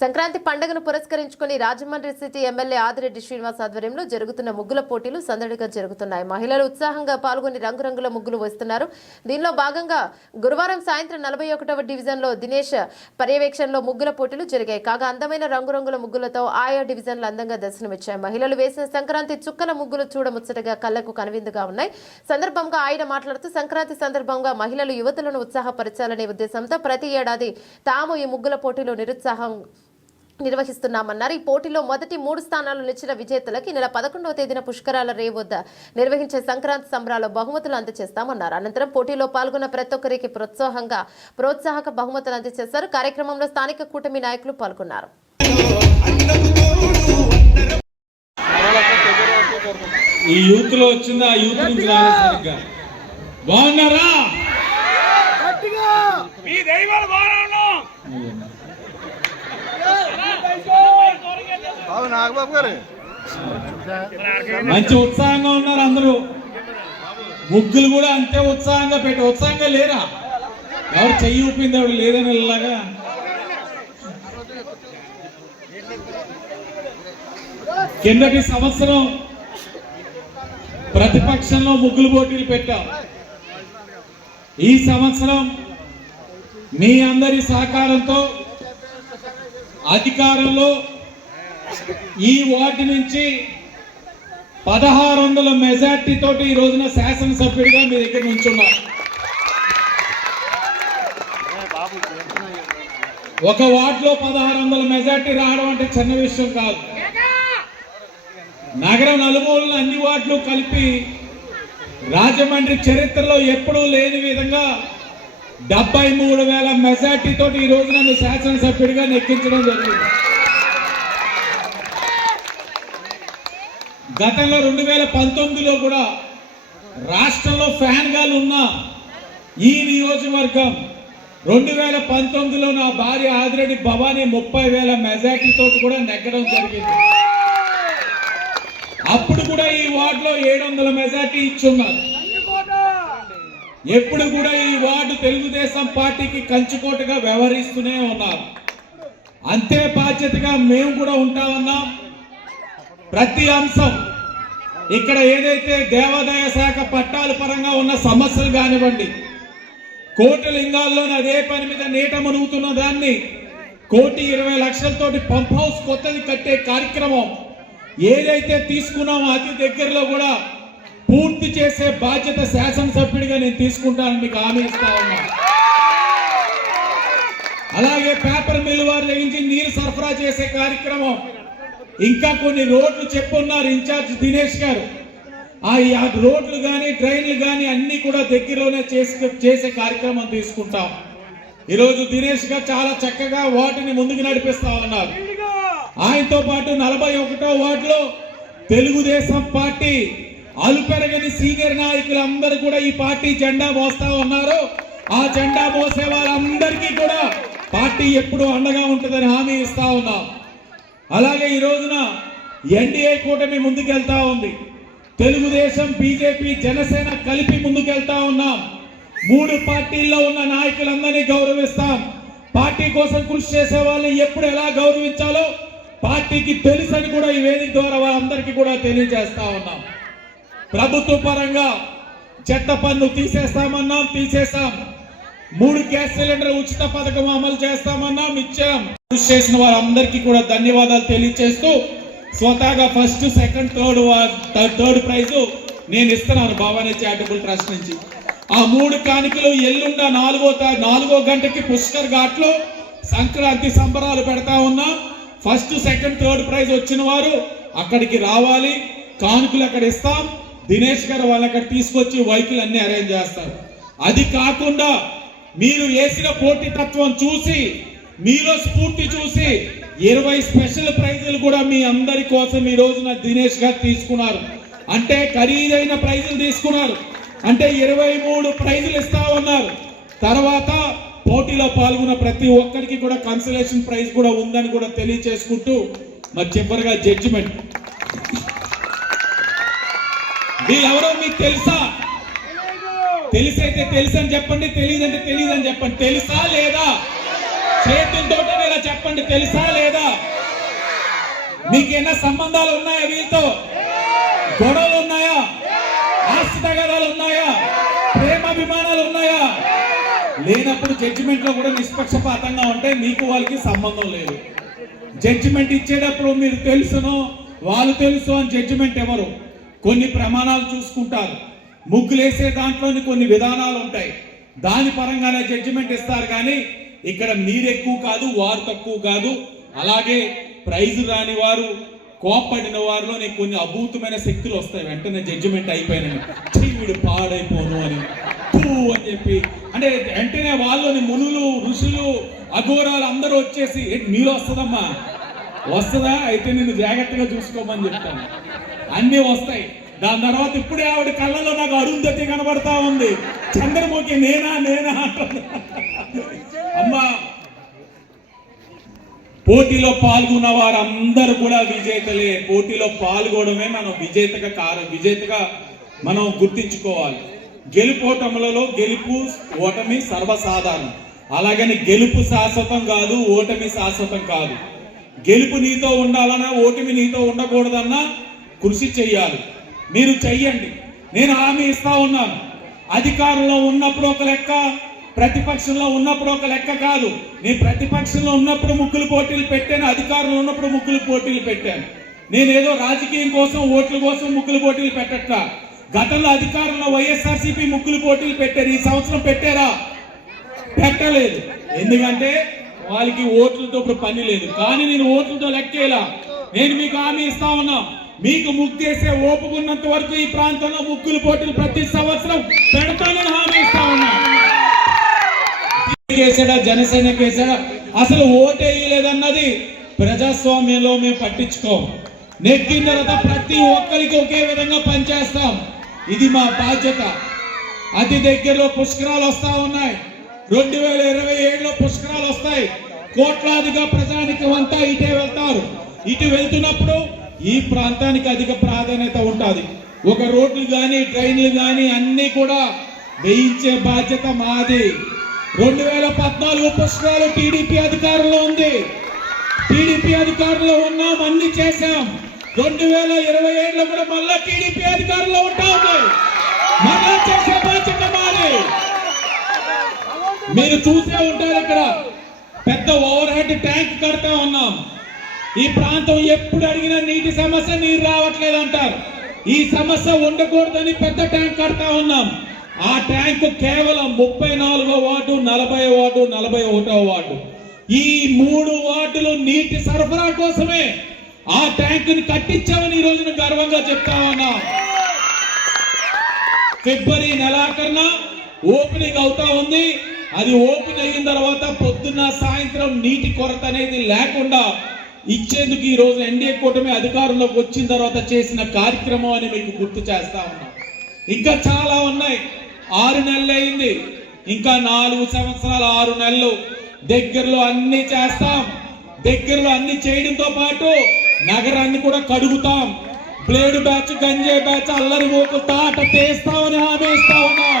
సంక్రాంతి పండుగను పురస్కరించుకుని Rajahmundry city MLA Adireddy Srinivas ఆధ్వర్యంలో జరుగుతున్న ముగ్గుల పోటీలు సందడిగా జరుగుతున్నాయి. మహిళలు ఉత్సాహంగా పాల్గొని రంగురంగుల ముగ్గులు వేస్తున్నారు. దీనిలో భాగంగా గురువారం సాయంత్రం నలభై ఒకటవ డివిజన్లో దినేష్ పర్యవేక్షణలో ముగ్గుల పోటీలు జరిగాయి. కాగా అందమైన రంగురంగుల ముగ్గులతో ఆయా డివిజన్లు అందంగా దర్శనమిచ్చాయి. మహిళలు వేసిన సంక్రాంతి చుక్కల ముగ్గులు చూడముచ్చటగా కళ్ళకు కనువిందుగా ఉన్నాయి. సందర్భంగా ఆయన మాట్లాడుతూ సంక్రాంతి సందర్భంగా మహిళలు యువతులను ఉత్సాహపరచాలనే ఉద్దేశంతో ప్రతి ఏడాది తాము ఈ ముగ్గుల పోటీలో నిరుత్సాహం నిర్వహిస్తున్నామన్నారు. ఈ పోటీలో మొదటి మూడు స్థానాలు నిలిచిన విజేతలకు ఈ నెల పదకొండవ తేదీన పుష్కరాల రేవ్ వద్ద నిర్వహించే సంక్రాంతి సంబరాల్లో బహుమతులు అందజేస్తామన్నారు అనంతరం పోటీలో పాల్గొన్న ప్రతి ఒక్కరికి ప్రోత్సాహంగా ప్రోత్సాహక బహుమతులు అందజేశారు కార్యక్రమంలో స్థానిక కూటమి నాయకులు పాల్గొన్నారు. ఈ యూత్లో వచ్చింది? ఆ యూత్ నుంచి బాగున్నారా? మీ దైవాలు బాగా మంచి ఉత్సాహంగా ఉన్నారు అందరూ. ముగ్గులు కూడా అంతే ఉత్సాహంగా పెట్టి ఉత్సాహంగా లేరా? ఎవరు చెయ్యి ఊపింది ఎవరు లేదని ఇలాగా కిందటి సంవత్సరం ప్రతిపక్షంలో ముగ్గులు పోటీలు పెట్టాం. ఈ సంవత్సరం మీ అందరి సహకారంతో అధికారంలో ఈ వార్డు నుంచి పదహారు వందల మెజార్టీ తోటి ఈ రోజున శాసనసభ్యుడిగా మీ దగ్గర నుంచున్నారు ఒక వార్డులో పదహారు వందల మెజార్టీ రావడం అంటే చిన్న విషయం కాదు. నగరం నలుమూలన అన్ని వార్డులు కలిపి రాజమండ్రి చరిత్రలో ఎప్పుడూ లేని విధంగా డెబ్బై మూడు వేల మెజార్టీ తోటి ఈ రోజు నన్ను శాసనసభ్యుడిగా నెక్కించడం జరిగింది. గతంలో రెండు వేల పంతొమ్మిదిలో కూడా రాష్ట్రంలో ఫ్యాన్ గాలు ఉన్న ఈ నియోజకవర్గం రెండు వేల పంతొమ్మిదిలో నా భార్య ఆదిరెడ్డి భవానీ ముప్పై వేల మెజార్టీతో కూడా నెగ్గడం జరిగింది. అప్పుడు కూడా ఈ వార్డులో ఏడు వందల మెజార్టీ ఇచ్చున్నారు. ఎప్పుడు కూడా ఈ వార్డు తెలుగుదేశం పార్టీకి కంచుకోటగా వ్యవహరిస్తూనే ఉన్నారు. అంతే బాధ్యతగా మేము కూడా ఉంటామన్నాం. ప్రతి అంశం ఇక్కడ ఏదైతే దేవాదాయ శాఖ పట్టాల పరంగా ఉన్న సమస్యలు కానివ్వండి కోటి లింగాల్లోని అదే పని మీద నీట మునుగుతున్న దాన్ని కోటి ఇరవై లక్షలతోటి పంప్ హౌస్ కొత్తది కట్టే కార్యక్రమం ఏదైతే తీసుకున్నామో అతి దగ్గరలో కూడా పూర్తి చేసే బాధ్యత శాసనసభ్యుడిగా నేను తీసుకుంటానని మీకు హామీ ఇస్తా ఉన్నా. అలాగే పేపర్ మిల్ వారి నుంచి నీరు సరఫరా చేసే కార్యక్రమం ఇంకా కొన్ని రోడ్లు చెప్పున్నారు ఇన్ఛార్జ్ దినేష్ గారు. ఆ రోడ్లు కానీ ట్రైన్లు కానీ అన్ని కూడా దగ్గరలోనే చేసే చేసే కార్యక్రమం తీసుకుంటాం. ఈరోజు దినేష్ గారు చాలా చక్కగా వాటిని ముందుకు నడిపిస్తా ఉన్నారు. ఆయనతో పాటు నలభై ఒకటో వార్డులో తెలుగుదేశం పార్టీ అలుపెరగని సీనియర్ నాయకులు అందరూ కూడా ఈ పార్టీ జెండా మోస్తా ఉన్నారు. ఆ జెండా మోసే వాళ్ళందరికీ కూడా పార్టీ ఎప్పుడు అండగా ఉంటుందని హామీ ఇస్తా ఉన్నాం. అలాగే ఈ రోజున ఎన్డీఏ కూటమి ముందుకెళ్తా ఉంది. తెలుగుదేశం బీజేపీ జనసేన కలిపి ముందుకెళ్తా ఉన్నాం. మూడు పార్టీల్లో ఉన్న నాయకులందరినీ గౌరవిస్తాం. పార్టీ కోసం కృషి చేసే వాళ్ళని ఎప్పుడు ఎలా గౌరవించాలో పార్టీకి తెలుసని కూడా ఈ వేదిక ద్వారా వాళ్ళందరికీ కూడా తెలియజేస్తా ఉన్నాం. ప్రభుత్వ పరంగా చెత్త పన్ను తీసేస్తామన్నాం తీసేస్తాం మూడు గ్యాస్ సిలిండర్ ఉచిత పథకం అమలు చేస్తామన్నాం ఇచ్చాం కృషి చేసిన వారందరికీ కూడా ధన్యవాదాలు తెలియజేస్తూ స్వతహాగా first second third third prize నేను ఇస్తున్నాను భవానీ చారిటబుల్ ట్రస్ట్ నుంచి. ఆ మూడు కాணிకలు ఎల్లుండ నాలుగో నాలుగో గంటకి పుష్కర్ ఘాట్లో సంక్రాంతి సంబరాలు పెడతా ఉన్నాం. ఫస్ట్ సెకండ్ థర్డ్ ప్రైజ్ వచ్చిన వారు అక్కడికి రావాలి. కానుకలు అక్కడ ఇస్తాం. దినేష్ గారు వాళ్ళు అక్కడ తీసుకొచ్చి వెహికల్ అన్ని అరేంజ్ చేస్తారు. అది కాకుండా మీరు వేసిన పోటీతత్వం చూసి మీలో స్ఫూర్తి చూసి ఇరవై స్పెషల్ ప్రైజులు కూడా మీ అందరి కోసం ఈ రోజున దినేష్ గారు తీసుకున్నారు. అంటే ఖరీదైన ప్రైజులు తీసుకున్నారు. అంటే ఇరవై మూడు ప్రైజులు ఇస్తా ఉన్నారు తర్వాత పోటీలో పాల్గొన్న ప్రతి ఒక్కరికి కూడా కన్సలేషన్ ప్రైజ్ కూడా ఉందని కూడా తెలియచేసుకుంటూ మరి చివరిగా జడ్జిమెంట్ వీళ్ళెవరో మీకు తెలుసా? తెలిసైతే తెలుసు అని చెప్పండి తెలియదంటే తెలియదు అని చెప్పండి. తెలుసా లేదా? చేతులతో ఇలా చెప్పండి తెలుసా లేదా? మీకేనా సంబంధాలు ఉన్నాయా వీళ్ళతో? గొడవలు ఉన్నాయా? ఆస్తి తగాదాలు ఉన్నాయా? ప్రేమాభిమానాలు ఉన్నాయా? లేనప్పుడు జడ్జిమెంట్లో కూడా నిష్పక్షపాతంగా ఉంటే మీకు వాళ్ళకి సంబంధం లేదు. జడ్జిమెంట్ ఇచ్చేటప్పుడు మీరు తెలుసును వాళ్ళు తెలుసు అని జడ్జిమెంట్ ఎవరు? కొన్ని ప్రమాణాలు చూసుకుంటారు. ముగ్గులేసే దాంట్లోని కొన్ని విధానాలు ఉంటాయి. దాని పరంగానే జడ్జిమెంట్ ఇస్తారు కానీ ఇక్కడ మీరెక్కువ కాదు వారు తక్కువ కాదు. అలాగే ప్రైజ్ రాని వారు కోప్పడిన వారిలో నీకు కొన్ని అభూతమైన శక్తులు వస్తాయి. వెంటనే జడ్జిమెంట్ అయిపోయినాయి వీడు పాడైపోను అని. పూ అని చెప్పి. అంటే వెంటనే వాళ్ళని మునులు ఋషులు అఘోరాలు అందరూ వచ్చేసి "ఏంటి వస్తుందమ్మా? వస్తుందా? అయితే నేను జాగ్రత్తగా చూసుకోమని చెప్తాను. అన్నీ వస్తాయి. దాని తర్వాత ఇప్పుడే ఆవిడ కళ్ళలో నాకు అరుంధతి కనబడతా ఉంది. చంద్రముఖి నేనా నేనా అమ్మా పోటీలో పాల్గొన్న వారందరూ కూడా విజేతలే. పోటీలో పాల్గొనడమే మనం విజేతగా కారు విజేతగా మనం గుర్తించుకోవాలి. గెలుపోటములలో గెలుపు ఓటమి సర్వసాధారణం. అలాగని గెలుపు శాశ్వతం కాదు ఓటమి శాశ్వతం కాదు. గెలుపు నీతో ఉండాలన్నా ఓటమి నీతో ఉండకూడదన్నా కృషి చేయాలి. మీరు చెయ్యండి. నేను హామీ ఇస్తా ఉన్నాను. అధికారంలో ఉన్నప్పుడు ఒక లెక్క ప్రతిపక్షంలో ఉన్నప్పుడు ఒక లెక్క కాదు. నేను ప్రతిపక్షంలో ఉన్నప్పుడు ముగ్గులు పోటీలు పెట్టాను అధికారంలో ఉన్నప్పుడు ముగ్గులు పోటీలు పెట్టాను. నేను ఏదో రాజకీయం కోసం ఓట్ల కోసం ముగ్గులు పోటీలు పెట్టట్ల. గతంలో అధికారంలో వైఎస్ఆర్సీపీ ముగ్గులు పోటీలు పెట్టారు. ఈ సంవత్సరం పెట్టారా? పెట్టలేదు. ఎందుకంటే వాళ్ళకి ఓట్లతో ఇప్పుడు పని లేదు. కానీ నేను ఓట్లతో లెక్కేలా. నేను మీకు హామీ ఇస్తా ఉన్నాం. మీకు ముగ్గేసే ఓపుకున్నంత వరకు ఈ ప్రాంతంలో ముగ్గులు పోటీలు ప్రతి సంవత్సరం పెడతానని హామీ ఇస్తా ఉన్నా. కేసాడా జనసేన కేసాడా అసలు ఓటేయలేదన్నది ప్రజాస్వామ్యంలో మేము పట్టించుకోం. నెక్కిన తర్వాత ప్రతి ఒక్కరికి ఒకే విధంగా పనిచేస్తాం. ఇది మా బాధ్యత. అతి దగ్గరలో పుష్కరాలు వస్తా ఉన్నాయి. రెండు వేల ఇరవై ఏడులో పుష్కరాలు వస్తాయి. కోట్లాదిగా ప్రజానికం అంతా ఇటే వెళ్తారు. ఇటు వెళ్తున్నప్పుడు ఈ ప్రాంతానికి అధిక ప్రాధాన్యత ఉంటుంది. ఒక రోడ్లు కానీ ట్రైన్లు కానీ అన్ని కూడా వేయించే బాధ్యత మాది. రెండు వేల పద్నాలుగు పుస్తకాలు టీడీపీ అధికారంలో ఉంది. టీడీపీ అధికారంలో ఉన్నాం అన్ని చేశాం. రెండు వేల ఇరవై ఏడులో కూడా మళ్ళా టీడీపీ అధికారంలో ఉంటాము మళ్ళా చేసే బాధ్యత మాది. మీరు చూసే ఉంటారు ఇక్కడ. పెద్ద ఓవర్ హెడ్ ట్యాంక్ కడతా ఉన్నాం. ఈ ప్రాంతం ఎప్పుడు అడిగినా నీటి సమస్య నీరు రావట్లేదు అంటారు ఈ సమస్య ఉండకూడదని పెద్ద ట్యాంక్ కడతా ఉన్నాం. ఆ ట్యాంక్ కేవలం ముప్పై నాలుగో వార్డు నలభై వార్డు నలభై ఒకటో వార్డు. ఈ మూడు వార్డులు నీటి సరఫరా కోసమే ఆ ట్యాంకుని కట్టించామని ఈ రోజున గర్వంగా చెప్తా ఉన్నా. ఫిబ్రవరి నెలాఖరున ఓపెనింగ్ అవుతా ఉంది. అది ఓపెన్ అయిన తర్వాత పొద్దున్న సాయంత్రం నీటి కొరత అనేది లేకుండా ఇచ్చేందుకు ఈ రోజు ఎన్డీఏ కూటమి అధికారంలోకి వచ్చిన తర్వాత చేసిన కార్యక్రమం అని మీకు గుర్తు చేస్తా ఉన్నా. ఇంకా చాలా ఉన్నాయి. ఆరు నెలలు అయింది. ఇంకా నాలుగు సంవత్సరాలు ఆరు నెలలు దగ్గరలో అన్ని చేస్తాం. దగ్గరలో అన్ని చేయడంతో పాటు నగరాన్ని కూడా కడుగుతాం. బ్లేడ్ బ్యాచ్ గంజే బ్యాచ్ అల్లరి మోకులు తాట తీస్తామని హామీ ఇస్తా ఉన్నాం.